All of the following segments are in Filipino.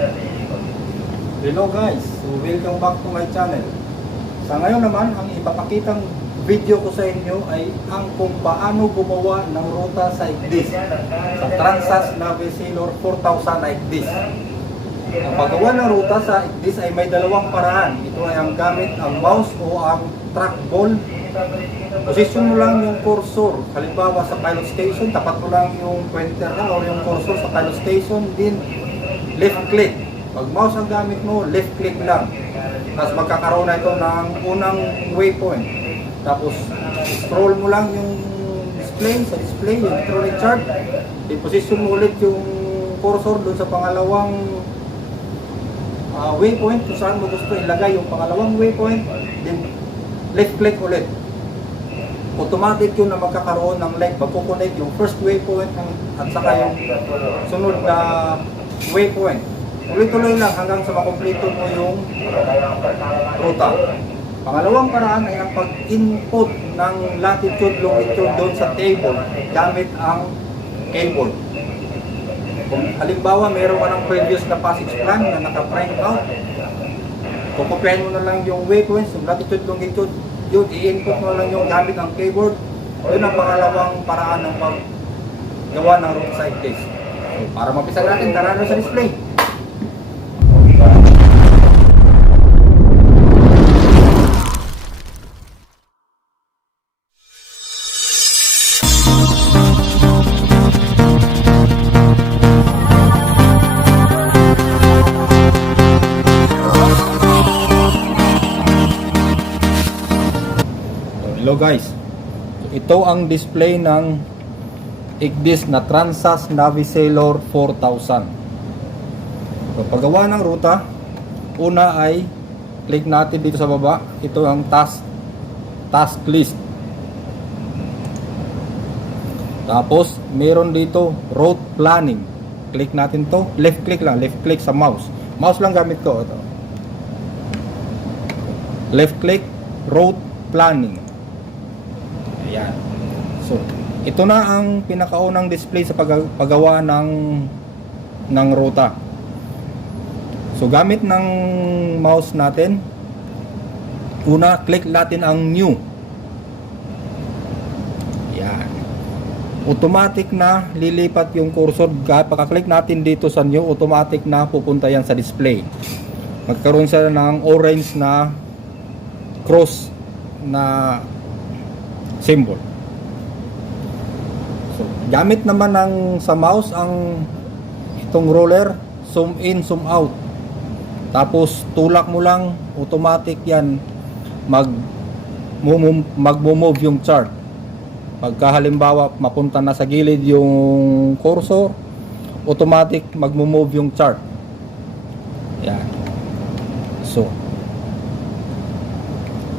Hello guys, so welcome back to my channel. Sa ngayon naman, ang ipapakitang video ko sa inyo ay ang kung paano gumawa ng ruta sa IGDIS, sa Transas Navisailor 4000 IGDIS. Ang paggawa ng ruta sa IGDIS ay may dalawang paraan. Ito ay ang gamit ang mouse o ang trackball. Posisyon mo lang yung cursor. Halimbawa sa pilot station, tapat mo lang yung pointer o yung cursor sa pilot station, din left click. Pag mouse ang gamit mo, left click lang. Tapos magkakaroon na ito ng unang waypoint. Tapos scroll mo lang yung display, sa display, yung electronic chart. I-position mo ulit yung cursor doon sa pangalawang waypoint kung saan mo gusto ilagay yung pangalawang waypoint. Then left click ulit. Automatic yun na magkakaroon ng link. Magkukonect yung first waypoint at saka yung sunod na waypoint. Tuloy-tuloy lang hanggang sa makumpleto mo yung ruta. Pangalawang paraan ay ang pag-input ng latitude, longitude doon sa table gamit ang cable. Kung halimbawa mayroon ka ng previous na passage plan na naka-print out, kukupihan mo na lang yung waypoints, yung latitude, longitude, yun, i-input mo lang yung gamit ang keyboard. Yun ang pangalawang paraan ng paggawa ng route sa IGDIS. So, para mapisa natin, tara na sa display. Hello guys, ito ang display ng IGDIS na Transas Navisailor 4000. So, paggawa ng ruta, una ay click natin dito sa baba. Ito ang task list. Tapos meron dito route planning. Click natin to, left click lang, left click sa mouse. Mouse lang gamit ko ito. Left click, route planning. Ayan. So, ito na ang pinakaunang display sa paggawa ng ruta. So, gamit ng mouse natin, una, click natin ang new. Ayan. Automatic na lilipat yung cursor. Pagka-click natin dito sa new, automatic na pupunta yan sa display. Magkaroon siya ng orange na cross na symbol. So, gamit naman ng sa mouse ang itong roller, zoom in, zoom out. Tapos tulak mo lang, automatic yan mag-move yung chart. Pagka halimbawa mapunta na sa gilid yung cursor, automatic mag-move yung chart. Yan. So,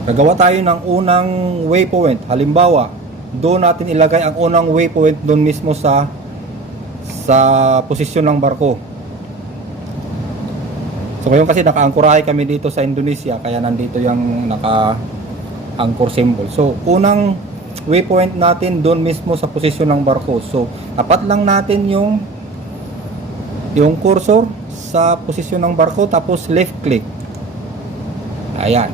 gagawa tayo ng unang waypoint. Halimbawa, doon natin ilagay ang unang waypoint doon mismo sa posisyon ng barko. So ngayon kasi naka-angkorahe kami dito sa Indonesia, kaya nandito yung naka-angkor symbol. So unang waypoint natin doon mismo sa posisyon ng barko. So tapat lang natin yung cursor sa posisyon ng barko, tapos left click. Ayan.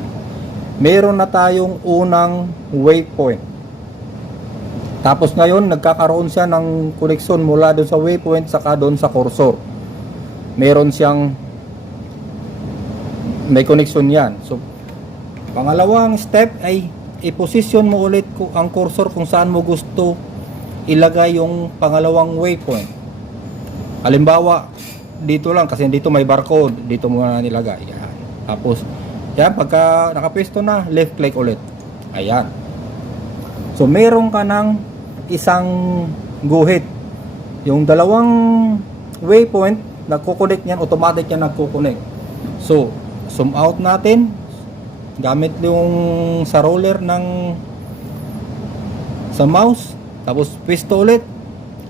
Meron na tayong unang waypoint. Tapos ngayon nagkakaroon siya ng koneksyon mula doon sa waypoint saka doon sa cursor. Meron siyang may koneksyon yan. So pangalawang step ay i-position mo ulit ang cursor kung saan mo gusto ilagay yung pangalawang waypoint. Halimbawa dito lang kasi dito may barcode, dito muna nilagay. Yan. Tapos yan, pagka nakapwesto na, left click ulit. Ayan. So, meron ka ng isang guhit. Yung dalawang waypoint, nagkukunik yan, automatic yan nagkukunik. So, zoom out natin. Gamit yung sa roller sa mouse. Tapos, pwesto ulit.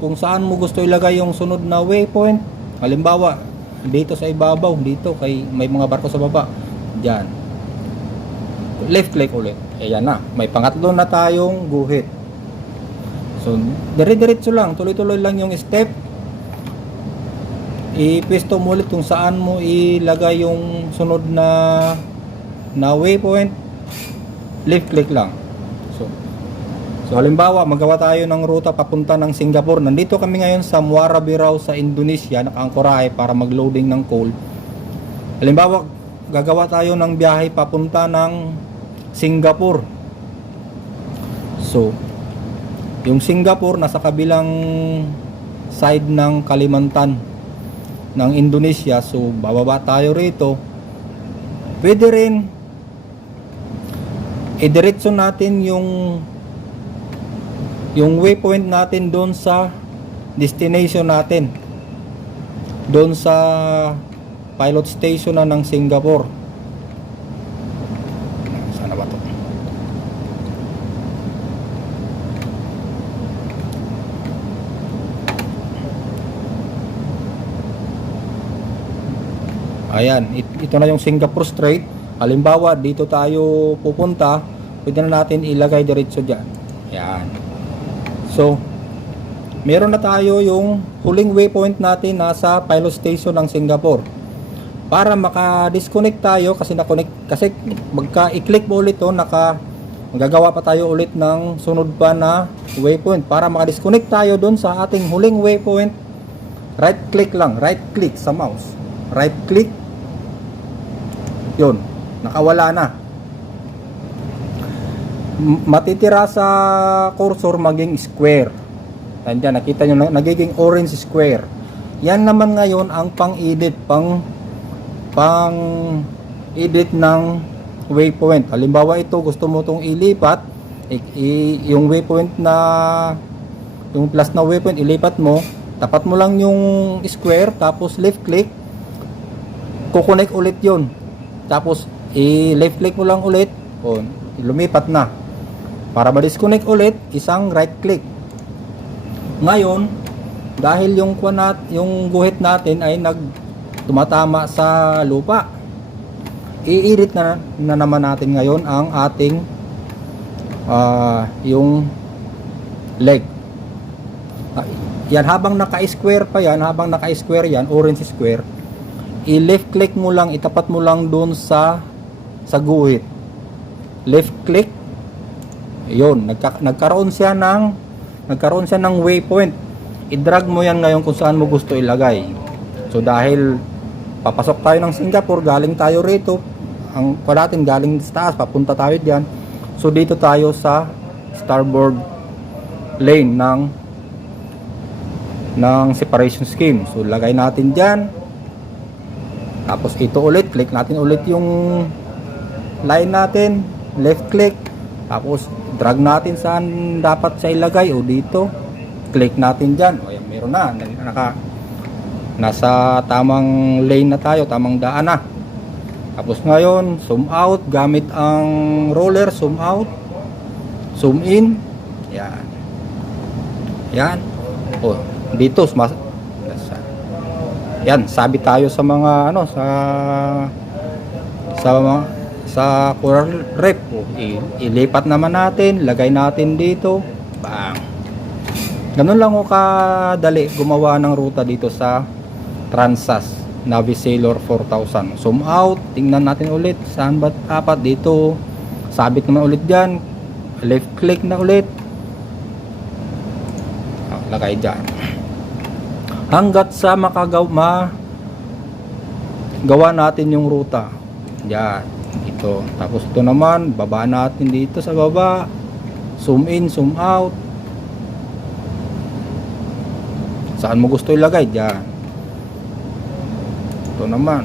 Kung saan mo gusto ilagay yung sunod na waypoint. Halimbawa, dito sa ibabaw, dito, kay may mga barko sa baba. Diyan. Left click ulit. Ayan na. May pangatlo na tayong guhit. So, dire-diretso lang. Tuloy-tuloy lang yung step. ipwesto mo ulit kung saan mo ilagay yung sunod na waypoint. Left click lang. So halimbawa, magawa tayo ng ruta papunta ng Singapore. Nandito kami ngayon sa Muara Birao sa Indonesia, nakaangkorahe para mag-loading ng coal. Halimbawa, gagawa tayo ng biyahe papunta ng Singapore. So, yung Singapore nasa kabilang side ng Kalimantan ng Indonesia. So, bababa tayo rito. Pwede rin idiretso natin yung waypoint natin doon sa destination natin, doon sa pilot station na ng Singapore. Sana ba to? Ayan, ito na yung Singapore Strait. Halimbawa, dito tayo pupunta, pwede na natin ilagay diretso dyan. Ayan. So, meron na tayo yung huling waypoint natin nasa pilot station ng Singapore. Para maka-disconnect tayo kasi magka i-click mo ulit to, magagawa pa tayo ulit ng sunod pa na waypoint. Para maka-disconnect tayo doon sa ating huling waypoint, right click lang, right click sa mouse. Right click. Yun, nakawala na. Matitira sa cursor maging square. Nandiyan, nakita nyo, nagiging orange square. Yan naman ngayon ang pang-edit, pang-edit ng waypoint. Halimbawa ito, gusto mo itong ilipat, yung waypoint na, yung plus na waypoint, ilipat mo, tapat mo lang yung square, tapos left click, kukonek ulit yun. Tapos, i-left click mo lang ulit, lumipat na. Para ma-disconnect ulit, isang right click. Ngayon, dahil yung guhit natin ay tumatama sa lupa, i-edit na naman natin ngayon ang ating yung leg. Yan, habang naka-square pa yan, orange square, i-left click mo lang, itapat mo lang doon sa guhit. Left click. Ayun, nagkaroon siya ng waypoint. I-drag mo yan ngayon kung saan mo gusto ilagay. So dahil papasok tayo ng Singapore, galing tayo rito, ang natin galing sa taas, papunta tayo diyan. So dito tayo sa starboard lane ng separation scheme. So lagay natin diyan. Tapos ito ulit, click natin ulit yung line natin, left click, tapos drag natin saan dapat siya ilagay, o dito, click natin dyan, o yan, meron na, nasa tamang lane na tayo, tamang daan na. Tapos ngayon, zoom out gamit ang roller, zoom out, zoom in, yan, o dito, yan, sabit tayo sa mga sa coral rep. Ilipat naman natin, lagay natin dito, bang. Ganun lang kadali gumawa ng ruta dito sa Transas Navisailor 4000. Zoom out, tingnan natin ulit saan ba dapat, dito sabit naman ulit dyan, left click na ulit, lagay dyan hanggat sa gawa natin yung ruta. Yan, ito. Tapos ito naman, baba natin dito sa baba, zoom in, zoom out, saan mo gusto ilagay, dyan. Ito naman,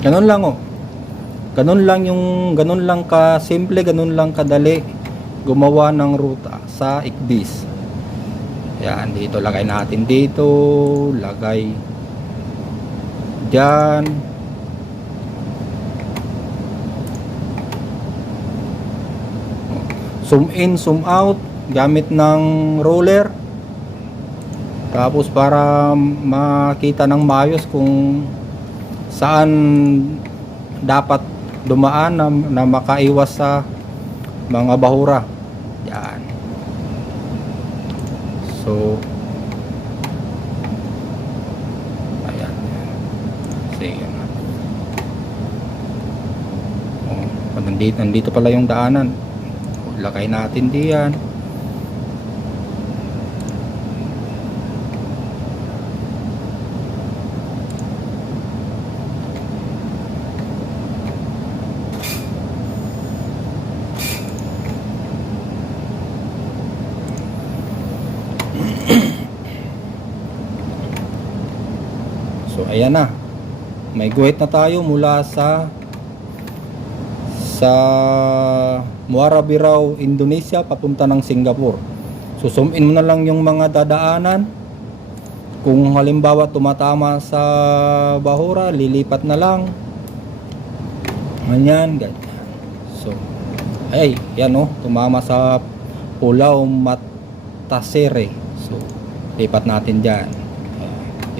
ganun lang, ganun lang ka simple, ganun lang kadali gumawa ng ruta sa Iqbis. Yan, dito lagay natin, dito lagay dyan, zoom in, zoom out gamit ng roller, tapos para makita ng maayos kung saan dapat dumaan na makaiwas sa mga bahura. Yan. So ayan. Sige na. Oh, nandito pala yung daanan. Lakay natin diyan. So ayan na. May guhit na tayo mula sa Muara Birao, Indonesia papunta ng Singapore. So zoom in mo na lang yung mga dadaanan. Kung halimbawa tumatama sa Bahura, lilipat na lang. Ganyan, ganyan. So ay, yan oh, tumama sa Pulau Matasere. So lipat natin diyan.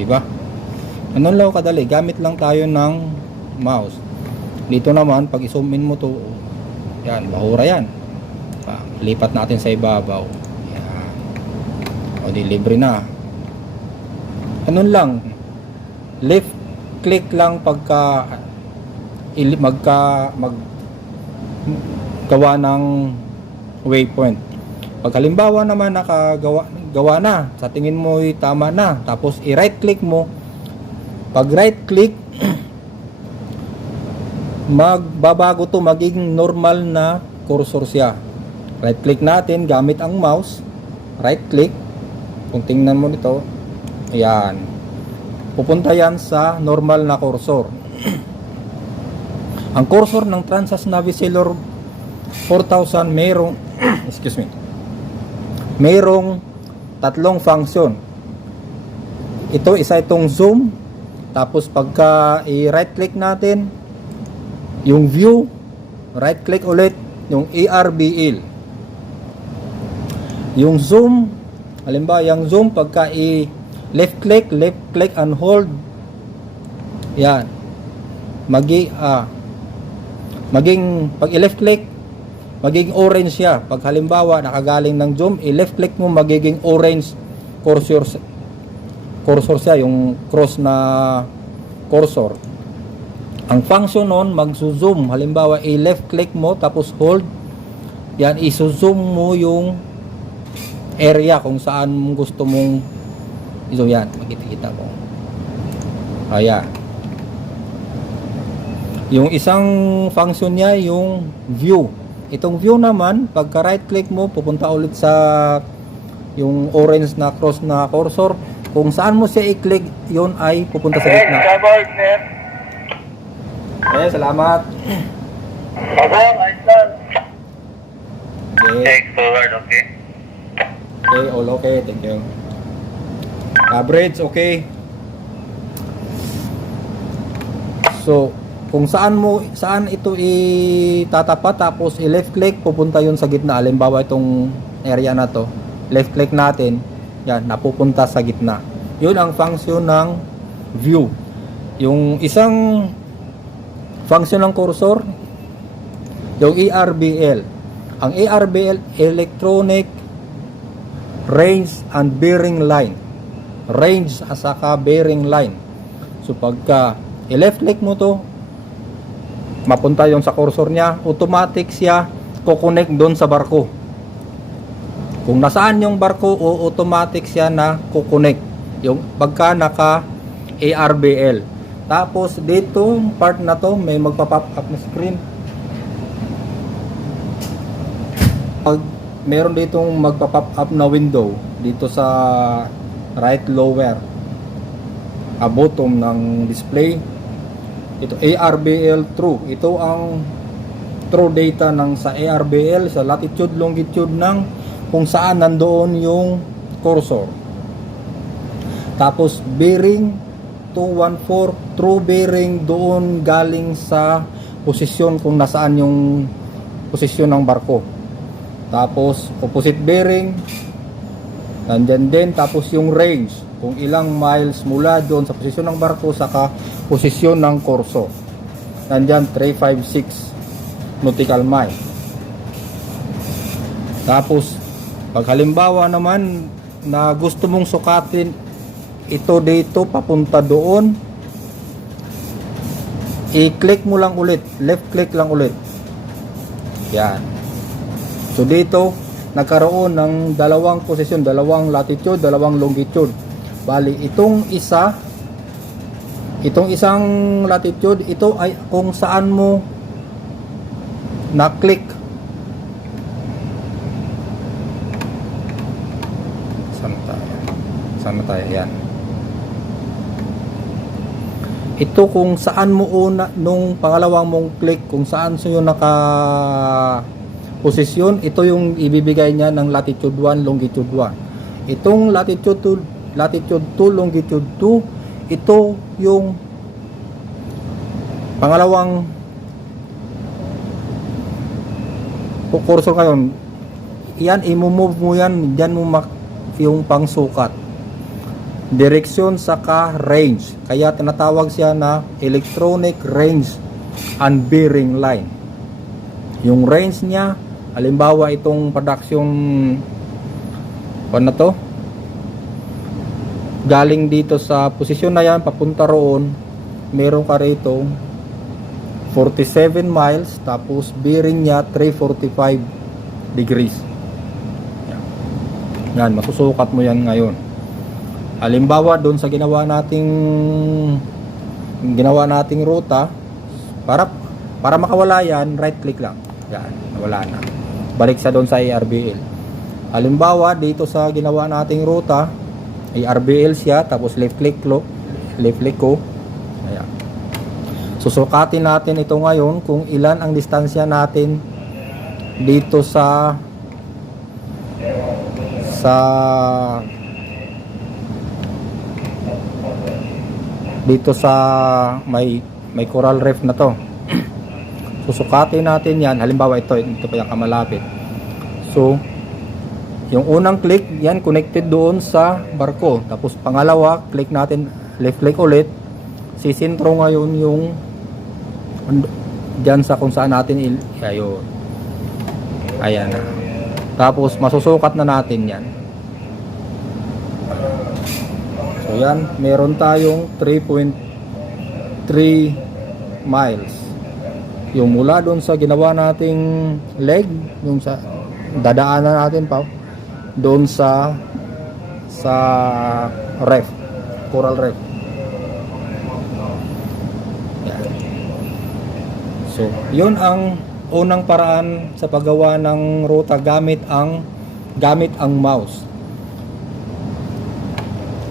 Diba? Ganun lang kadali, gamit lang tayo ng mouse. Dito naman, pag i-zoom in mo to, yan, Bahura yan. Lipat natin sa ibabaw. Yan. O di libre na. Ganun lang. Left click lang pagka gawa ng waypoint. Pag halimbawa naman gawa na, sa tingin mo tama na, tapos i-right click mo. Pag right click, magbabago to, magiging normal na cursor siya. Right click natin gamit ang mouse. Right click. Kung tingnan mo dito, ayan. Pupunta yan sa normal na cursor. Ang cursor ng Transas Navisailor 4000 mayroong mayroong tatlong function. Ito, isa itong zoom. Tapos pagka i-right click natin yung view, right click ulit yung ARBL. Yung zoom, halimbawa yung zoom pagka left click and hold, yan, maging pag i-left click magiging orange siya. Pag halimbawa nakagaling ng zoom, i-left click mo, magiging orange cursor siya, yung cross na cursor. Ang function nun, mag-zoom. Halimbawa, i-left click mo, tapos hold. Yan, i-zoom mo yung area kung saan gusto mong i-zoom. Yan, makikita mo. Ayan. Yung isang function niya, yung view. Itong view naman, pagka right click mo, pupunta ulit sa yung orange na cross na cursor. Kung saan mo siya i-click, yun ay pupunta sa gitna. Okay, salamat. Thanks, forward, okay? Okay, all okay, thank you. Average, okay. So, kung saan ito itatapat, tapos i-left click, pupunta yun sa gitna. Halimbawa itong area na to, left click natin, yan, napupunta sa gitna. Yun ang function ng view. Yung isang function ng cursor, yung ARBL. Ang ARBL, Electronic Range and Bearing Line. Range at saka bearing line. So pagka i-left click mo to, mapunta yung sa cursor niya, automatic siya kukonek doon sa barko. Kung nasaan yung barko, o automatic siya na kukonek yung pagka naka ARBL. Tapos dito part na to, may magpa-pop up na screen. Pag meron ditong magpa-pop up na window dito sa right lower bottom ng display, ito ARBL true. Ito ang true data ng sa ARBL sa latitude longitude ng kung saan nandoon yung cursor. Tapos bearing 214, true bearing doon galing sa posisyon kung nasaan yung posisyon ng barko. Tapos opposite bearing nandyan din. Tapos yung range, kung ilang miles mula doon sa posisyon ng barko saka posisyon ng kurso, nandyan 356 nautical mile. Tapos pag halimbawa naman na gusto mong sukatin ito dito papunta doon, i-click mo lang ulit, left click lang ulit. Yan. So dito nagkaroon ng dalawang posisyon, dalawang latitude, dalawang longitude. Bali itong isang latitude, ito ay kung saan mo na-click. Saan tayo? Yan. Ito kung saan mo una, nung pangalawang mong click, kung saan so yung naka posisyon, ito yung ibibigay niya ng latitude 1, longitude 1. Itong latitude 2, longitude 2, ito yung pangalawang cursor ngayon. Yan, i-move mo yan, dyan mo yung pangsukat. Direksyon saka range. Kaya tinatawag siya na electronic range and bearing line. Yung range niya, halimbawa itong production ano to? Galing dito sa posisyon na yan, papunta roon, meron ka rito 47 miles, tapos bearing niya 345 degrees. Yan, masusukat mo yan ngayon. Halimbawa doon sa ginawa nating ruta, para makawala yan, right click lang. Yan, nawala na. Balik sa doon sa ARBL. Halimbawa dito sa ginawa nating ruta, ARBL siya, tapos left click ko. Ayan. Susukatin natin ito ngayon kung ilan ang distansya natin dito sa may coral reef na to. Susukatin natin yan. Halimbawa ito pa yung kamalapit. So yung unang click yan, connected doon sa barko. Tapos pangalawa, click natin, left click ulit, sisintro ngayon yung dyan sa kung saan natin ayun. Ayan na. Tapos masusukat na natin yan. So yan, meron tayong 3.3 miles. Yung mula doon sa ginawa nating leg, yung sa dadaanan natin pa doon sa reef, coral reef. Yan. So yun ang unang paraan sa paggawa ng ruta gamit ang mouse.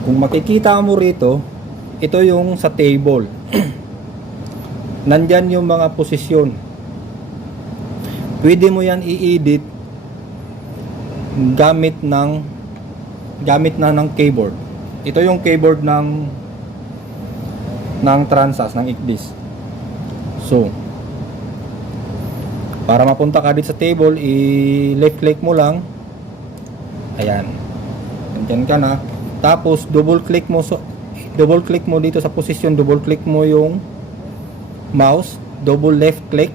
Kung makikita mo rito, ito yung sa table. Nandyan yung mga posisyon. Pwede mo yan i-edit gamit na ng keyboard. Ito yung keyboard ng Transas, ng ICDIS. So para mapunta ka dito sa table, i-left click mo lang. Ayan. Nandiyan ka na. Tapos double click mo dito sa posisyon, double click mo yung mouse, double left click.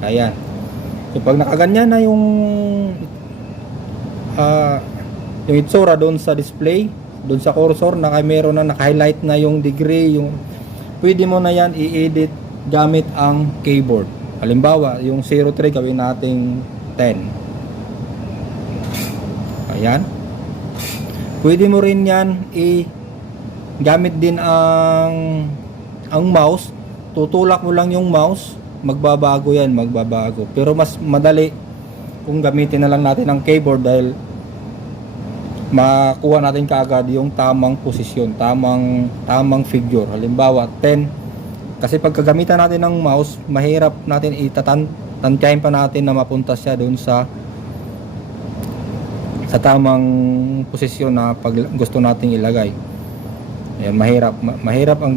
Ayan. So pag nakaganyan na yung itsura doon sa display, doon sa cursor, meron na naka-highlight na yung degree, pwede mo na yan i-edit gamit ang keyboard. Halimbawa, yung 03 gawin nating 10. Ayan. Pwede mo rin yan gamit din ang mouse. Tutulak mo lang yung mouse, magbabago yan, magbabago. Pero mas madali kung gamitin na lang natin ang keyboard dahil makuha natin kaagad yung tamang posisyon, tamang figure. Halimbawa 10. Kasi pag gagamitan natin ng mouse, mahirap natin tantyahin pa natin na mapunta siya doon sa tamang posisyon na pag gusto nating ilagay. Ayan, mahirap ang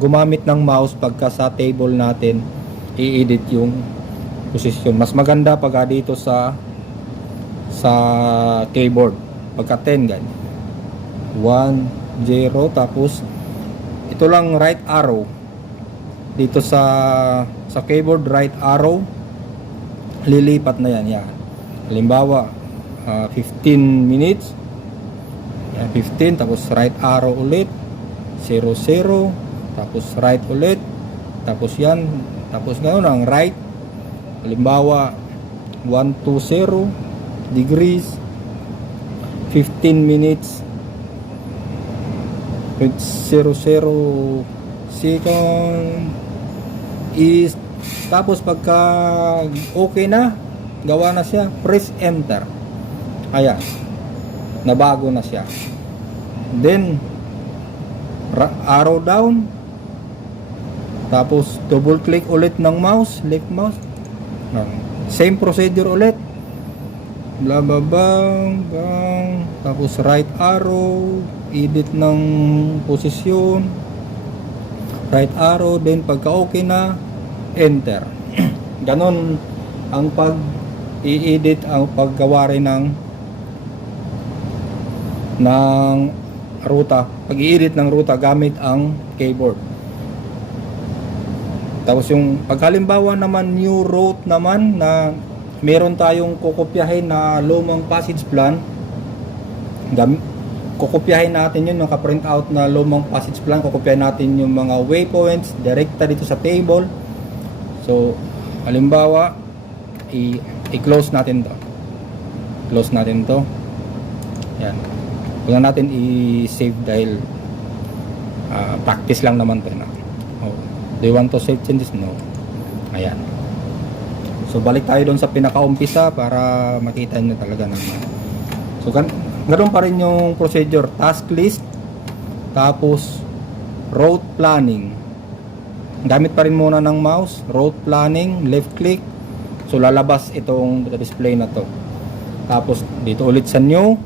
gumamit ng mouse pagka sa table natin i-edit yung posisyon. Mas maganda pag dito sa keyboard. Pagka 10 ganyan. 1 0 tapos ito lang right arrow. Dito sa keyboard, right arrow, lilipat na yan. Halimbawa 15 minutes, Yan, 15, tapos right arrow ulit, 0, 0, tapos right ulit, tapos yan, tapos ngayon ang right, halimbawa 120 degrees, 15 minutes, 0.00 second is, tapos pagka okay na, gawa na siya, press enter. Ayan, nabago na siya. Then arrow down, tapos double click ulit ng mouse, left mouse, same procedure ulit, bla bla bang bang, tapos right arrow, edit ng posisyon, right arrow, then pagka okay na, enter. Ganon ang pag i-edit, ang paggawa rin ng ruta, pag i-edit ng ruta gamit ang keyboard. Tapos yung paghalimbawa naman new route naman na meron tayong kukopyahin na lumang passage plan, kukopyahin natin yun, naka-print out na lumang passage plan, kukopyahin natin yung mga waypoints direkta dito sa table. So halimbawa i-close natin to, close natin to, yan, huwag na natin i-save dahil practice lang naman to, no? Do you want to save changes? No. Ayan. So balik tayo doon sa pinakaumpisa para makita nyo talaga naman. So ganoon pa rin yung procedure, task list, tapos route planning. Gamit pa rin muna ng mouse, route planning, left click. So lalabas itong display na to. Tapos dito ulit sa new.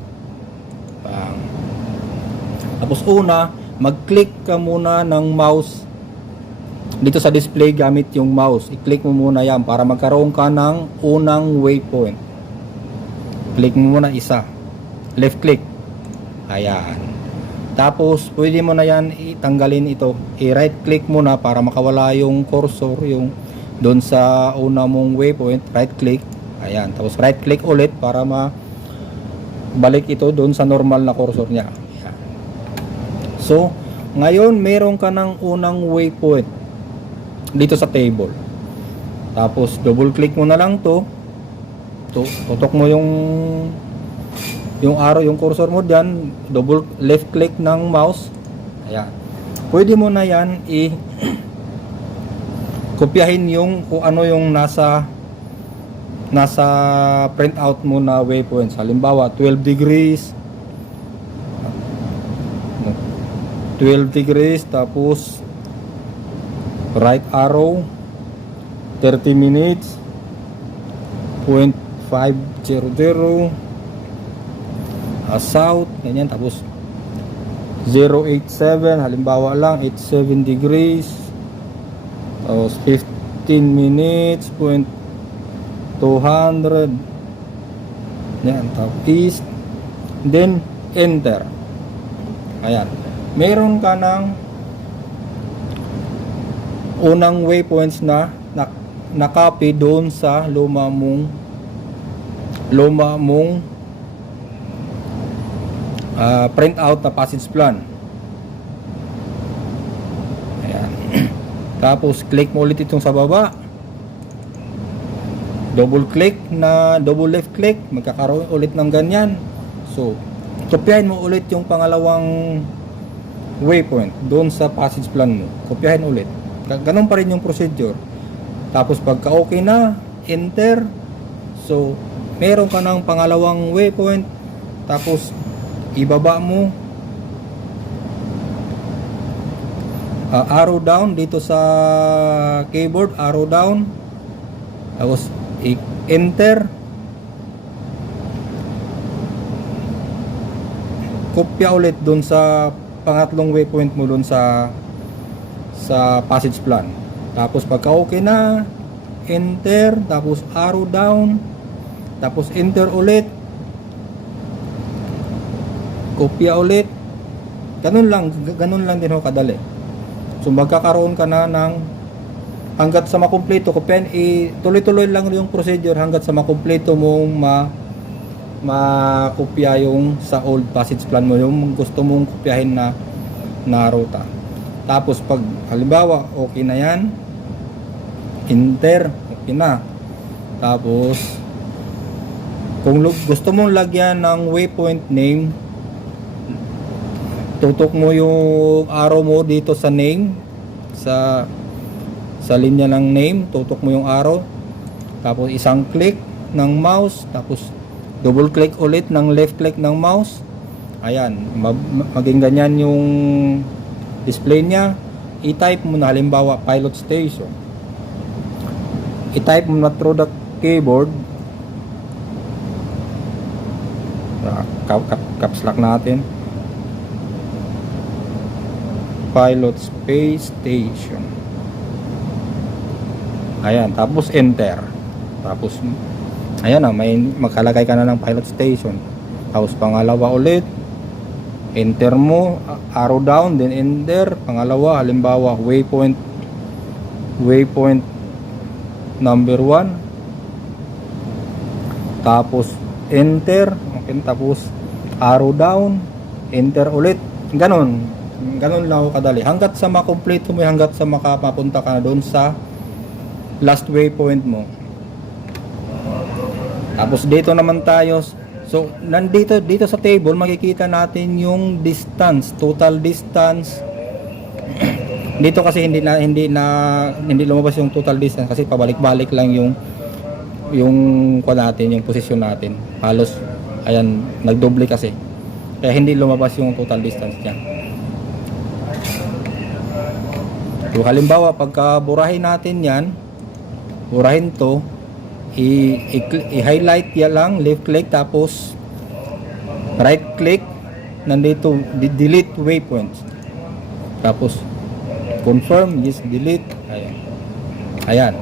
Tapos una, mag-click ka muna ng mouse dito sa display gamit yung mouse. I-click mo muna yan para magkaroon ka ng unang waypoint. Click mo muna isa, left click, ayan. Tapos pwede mo na yan itanggalin ito, i-right click muna para makawala yung cursor yung doon sa una mong waypoint. Right click, ayan. Tapos right click ulit para balik ito doon sa normal na cursor niya, ayan. So ngayon meron ka ng unang waypoint dito sa table. Tapos double click mo na lang to, tutok mo yung arrow, yung cursor mo diyan, double left click ng mouse, ayan. Pwede mo na yan kopyahin yung kung ano yung nasa print out mo na waypoints. Halimbawa 12 degrees, tapos right arrow 30 minutes, 0.500 south, ganyan. Tapos 087, halimbawa lang 87 degrees, tapos 15 minutes, 200, yan. Tapos east, then enter. Ayan, meron ka ng unang waypoints na copy doon sa luma mong print out na passage plan. Ayan. Tapos click mo ulit itong sa baba, double left click, magkakaroon ulit ng ganyan. So kopyahin mo ulit yung pangalawang waypoint doon sa passage plan mo, kopyahin ulit. Ganun pa rin yung procedure. Tapos pagka okay na, enter. So meron ka ng pangalawang waypoint. Tapos ibaba mo, arrow down dito sa keyboard, arrow down. Tapos enter. Kopya ulit dun sa pangatlong waypoint mo dun sa passage plan. Tapos pagka okay na, enter, tapos arrow down, tapos enter ulit, kopya ulit. Ganun lang din ho kadali. So magkakaroon ka na ng hanggat sa makumpleto, tuloy-tuloy lang yung procedure hanggat sa makumpleto mong makopya yung sa old passage plan mo, yung gusto mong kopyahin na ruta. Tapos pag halimbawa okay na yan, enter, okay na. Tapos kung gusto mong lagyan ng waypoint name, tutok mo yung arrow mo dito sa name, sa linya ng name, tutok mo yung arrow, tapos isang click ng mouse, tapos double click ulit ng left click ng mouse. Ayan, maging ganyan yung display niya. I-type mo na halimbawa pilot station. I-type mo na through the keyboard. Caps lock natin. Pilot space station. Ayan, tapos enter. Tapos ayan na, may magkalagay ka na ng pilot station. Tapos pangalawa ulit, enter mo, arrow down, then enter. Pangalawa, halimbawa waypoint number 1, tapos enter. Okay, tapos arrow down, enter ulit. Ganon lang ako kadali hanggat sa makompleto mo, hanggat sa makapapunta ka na doon sa last waypoint mo. Tapos dito naman tayo. So nandito sa table makikita natin yung distance, total distance. Dito kasi hindi lumabas yung total distance kasi pabalik-balik lang yung natin, yung posisyon natin. Halos ayan, nagdoble kasi. Kaya hindi lumabas yung total distance niya. So halimbawa pagka burahin natin yan, burahin to, i-highlight yan lang, left click, tapos right click, nandito delete waypoints, tapos confirm, yes, delete. Ayan,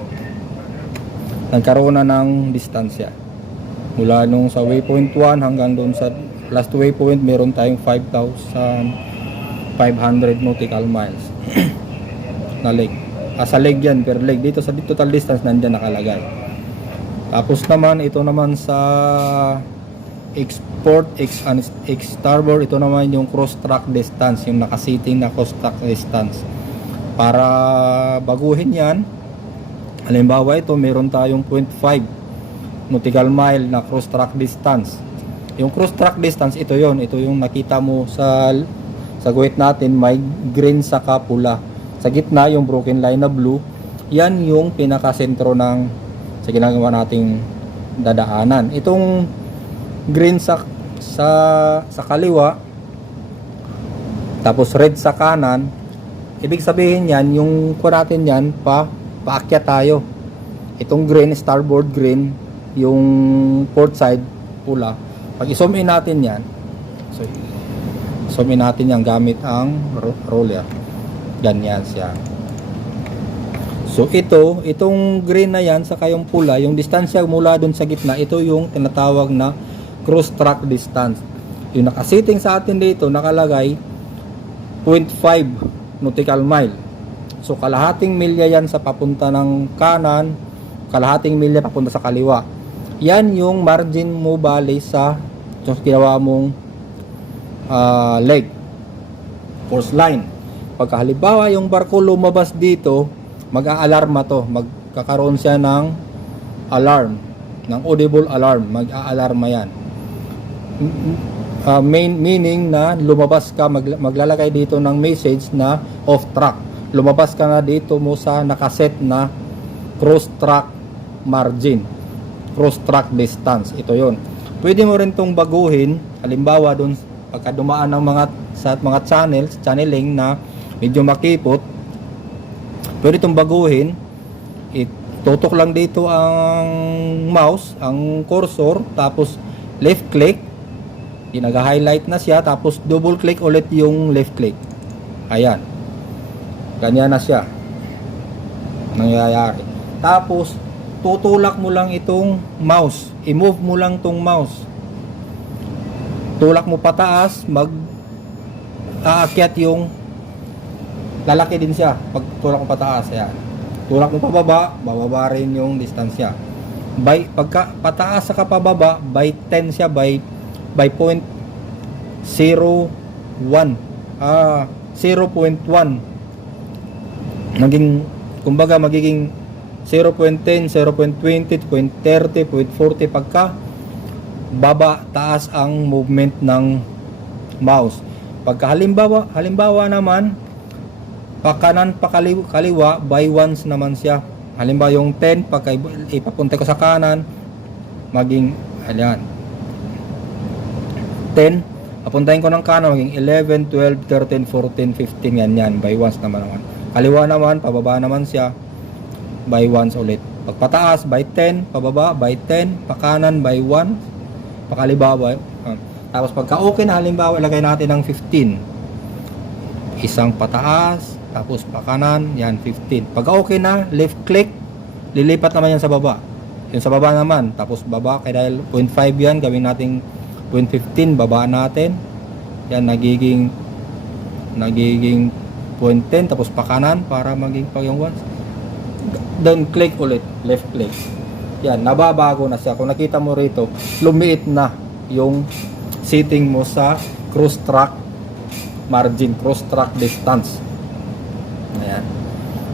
nagkaroon na ng distansya mula nung sa waypoint 1 hanggang doon sa last waypoint. Meron tayong 5,500 nautical miles na leg. Sa leg yan, per leg. Dito sa total distance nandyan nakalagay. Tapos naman, ito naman sa export, starboard, ito naman yung cross track distance, yung nakasiting na cross track distance. Para baguhin yan, halimbawa ito, meron tayong 0.5 nautical mile na cross track distance. Yung cross track distance, ito yung nakita mo sa guhit natin, may green sa pula. Sa gitna, yung broken line na blue, yan yung pinakasentro ng sa ginagawa nating dadaanan. Itong green sa kaliwa, tapos red sa kanan, ibig sabihin yan, yung natin yan, paakyat tayo. Itong green, starboard green, yung port side pula. Pag i-zoom in natin yan, so zoom in natin yan gamit ang roller. Ganyan siya. So itong green na yan sa kayong pula, yung distansya mula dun sa gitna, ito yung tinatawag na cross track distance. Yung nakasiting sa atin dito, nakalagay 0.5 nautical mile. So kalahating milya yan sa papunta ng kanan, kalahating milya papunta sa kaliwa. Yan yung margin mo bali sa ginawa mong leg, force line. Pagka halimbawa yung barko lumabas dito, mag-aalarma to, magkakaroon siya ng alarm, ng audible alarm, mag-aalarma yan. Meaning na lumabas ka, maglalagay dito ng message na off track. Lumabas ka na dito mo sa nakaset na cross track margin, cross track distance. Ito yon. Pwede mo rin tong baguhin, halimbawa doon pagka dumaan ng mga channeling na medyo makipot, pwede itong baguhin. Tutok lang dito ang mouse, ang cursor, tapos left click, nag-highlight na siya, tapos double click ulit yung left click. Ayan, ganyan na siya nangyayari. Tapos tutulak mo lang itong mouse, i-move mo lang tong mouse, tulak mo pataas, aakyat yung lalaki din siya. Pag tulak mo pataas, ayan. Tulak mo pababa, bababa rin yung distansya. pagka pataas sa pababa, by 10 siya, by point 0.1. 0.1. Kumbaga magiging 0.10, 0.20, 0.30, 0.40 pagka baba taas ang movement ng mouse. Pagka halimbawa naman pakanan pakaliwa by ones naman siya. Halimbawa yung 10 pagka ipapunta ko sa kanan maging ayan 10, papuntahin ko ng kanan maging 11, 12, 13, 14, 15 yan by ones naman. Kaliwa naman pababa naman siya by ones ulit. Pagpataas by 10, pababa by 10, pakanan by 1, pakaliwa by tapos pagka okay na halimbawa ilagay natin ng 15. Isang pataas, tapos pakanan, yan 15. Pagka okay na, left click, lilipat naman yan sa baba. Yung sa baba naman, tapos baba kaya dahil 0.5 yan, gawin nating 0.15, baba natin. Yan nagiging 0.10 tapos pakanan para maging pag yung once. Then click ulit, left click. Yan, nababago na siya. Kung nakita mo rito, lumiit na yung setting mo sa cross track margin, cross track distance. Ayan.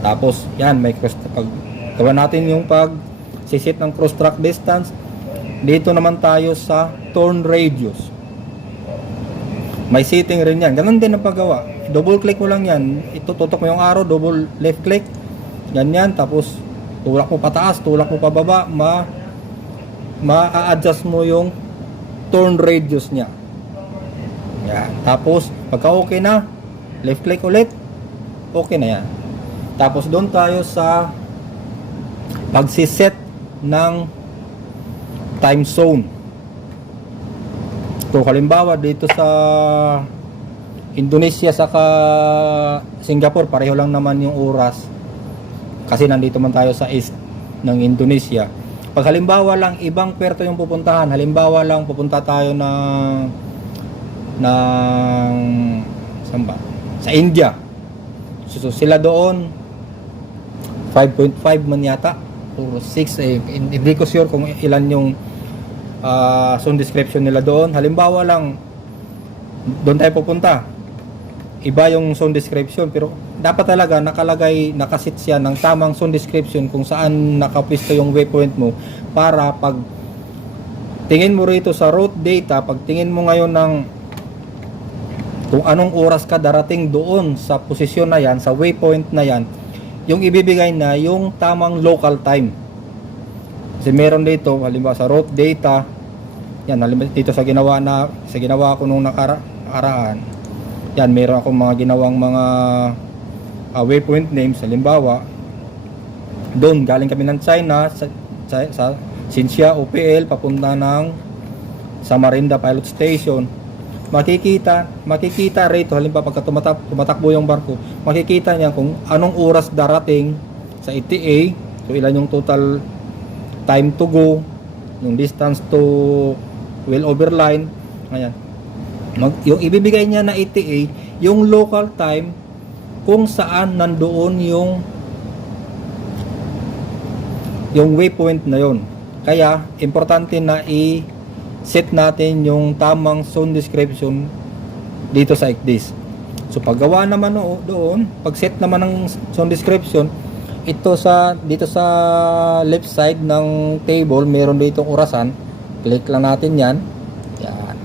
Tapos, yan, may cross pag gawa natin yung pag sisit ng cross track distance. Dito naman tayo sa turn radius. May setting rin yan. Ganun din ang paggawa. Double click mo lang yan. Itututok mo yung arrow, double left click. Ganyan, tapos tulak mo pataas, tulak mo pababa, ma-adjust mo yung turn radius niya. Yan. Tapos, pagka okay na, left click ulit, okay na yan. Tapos, doon tayo sa pagsiset ng time zone. So, halimbawa, dito sa Indonesia saka Singapore, pareho lang naman yung oras. Kasi nandito man tayo sa east ng Indonesia. Pag halimbawa lang ibang puerto yung pupuntahan, halimbawa lang pupunta tayo saan ba? Sa India. So sila doon 5.5 man yata or 6 hindi ko sure kung ilan yung zone description nila doon. Halimbawa lang doon tayo pupunta. Iba yung zone description pero dapat talaga nakasit siya ng tamang zone description kung saan nakapwesto yung waypoint mo para pag tingin mo rito sa route data, pag tingin mo ngayon ng kung anong oras ka darating doon sa posisyon na yan, sa waypoint na yan, yung ibibigay na yung tamang local time. Kasi meron dito, halimbawa sa route data, yan, halimbawa dito sa ginawa ko nung nakaraan, yan, meron akong mga ginawang mga waypoint names. Halimbawa, doon galing kami ng China sa Xinxia OPL papunta ng Samarinda Pilot Station. Makikita rito halimbawa pagka tumatakbo yung barko, makikita niya kung anong oras darating sa ETA, so ilan yung total time to go, yung distance to well over line. Ayan. Yung ibibigay niya na ETA, yung local time kung saan nandoon yung waypoint na yon. Kaya importante na i-set natin yung tamang zone description dito sa ICDIS. So paggawa naman doon, pag-set naman ng zone description, dito sa left side ng table, meron dito orasan. Click lang natin yan. Yan.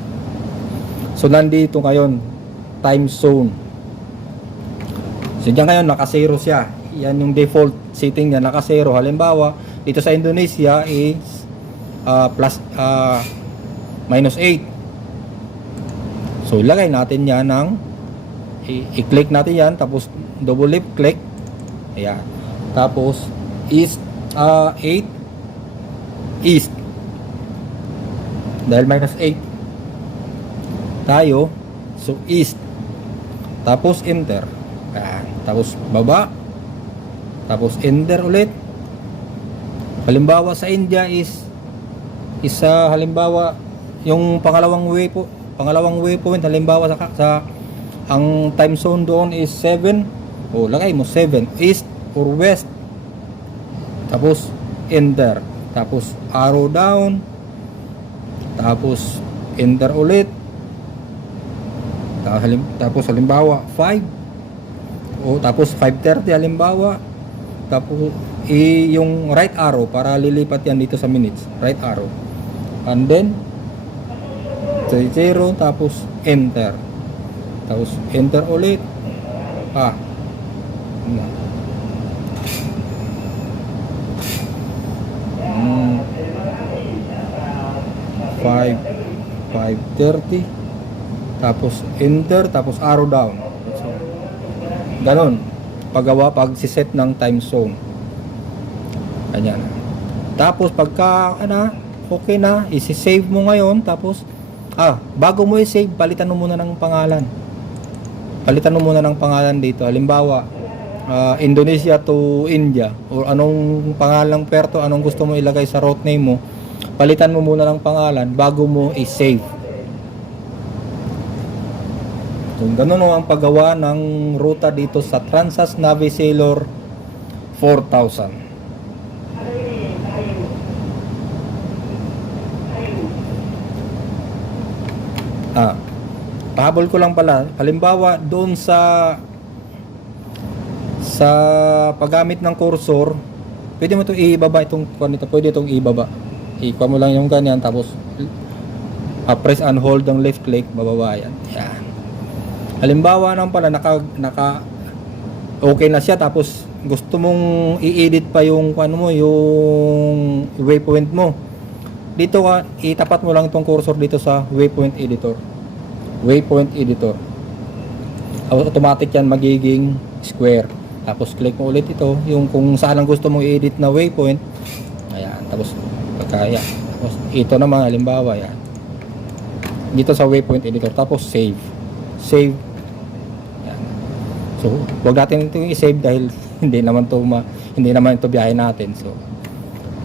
So nandito ngayon, time zone. So dyan ngayon, naka-0 siya. Yan yung default setting niya, naka-0. Halimbawa, dito sa Indonesia is minus 8. So ilagay natin yan ng i-click natin yan, tapos double left click. Ayan. Tapos east 8 east. Dahil minus 8 tayo, so east. Tapos enter. Ayan. Tapos baba. Tapos enter ulit. Halimbawa sa India is halimbawa yung pangalawang waypoint halimbawa sa ang time zone doon is 7. O lagay mo 7 east or west. Tapos enter. tapos arrow down, tapos enter ulit, tapos halimbawa 5, o tapos 5:30 halimbawa, tapos yung right arrow para lilipat yan dito sa minutes, right arrow, and then 30, tapos enter, tapos enter ulit, 5:30, tapos enter, tapos arrow down. So, ganon paggawa pag siset ng time zone. Ganyan. Tapos pagka okay na, isi-save mo ngayon. Tapos bago mo i-save, palitan mo muna ng pangalan. Palitan mo muna ng pangalan dito. Halimbawa, Indonesia to India, or anong pangalang Puerto, anong gusto mo ilagay sa route name mo, palitan mo muna ng pangalan bago mo i-save. So, ganun ang paggawa ng ruta dito sa Transas Navisailor 4000. Pahabol ko lang pala, halimbawa doon sa paggamit ng cursor, pwede mo ito ibaba, pwede itong ibaba. Ikuha mo lang yung ganyan, tapos press and hold ang left click, bababa yan. Yan. Halimbawa naman pala naka okay na siya, tapos gusto mong i-edit pa yung yung waypoint mo. Dito itapat mo lang itong cursor dito sa waypoint editor. Automatic yan magiging square. Tapos click mo ulit ito, yung kung saan ang gusto mong i-edit na waypoint. Ayan, tapos pagkaya. Tapos ito naman halimbawa yan. Dito sa waypoint editor, tapos save. Ayan. So, wag natin ito i-save dahil hindi naman ito biyahe natin. So,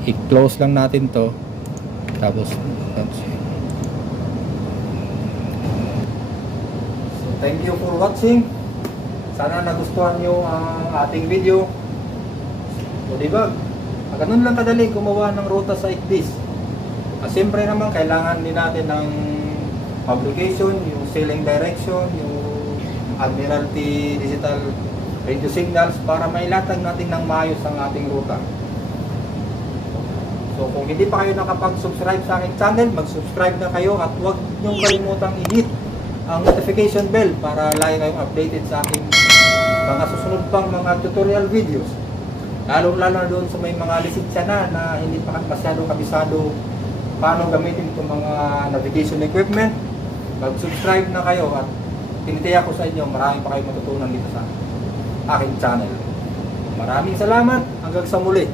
i-close lang natin to. Tapos Thank you for watching. Sana nagustuhan nyo ang ating video. So, diba? Ganun lang kadali gumawa ng ruta sa ICDIS. Siyempre naman, kailangan din natin ng publication, yung sailing direction, yung Admiralty Digital Radio Signals para mailatag natin ng maayos ang ating ruta. So, kung hindi pa kayo nakapag-subscribe sa aking channel, mag-subscribe na kayo at huwag niyong kalimutang i-hit ang notification bell para lagi kayong updated sa aking mga susunod pang mga tutorial videos. Lalo na doon sa may mga lisensya na hindi pa masyado kabisado paano gamitin itong mga navigation equipment. Mag-subscribe na kayo at tinitiyak ko sa inyo marami pa kayong matutunan dito sa aking channel. Maraming salamat. Hanggang sa muli.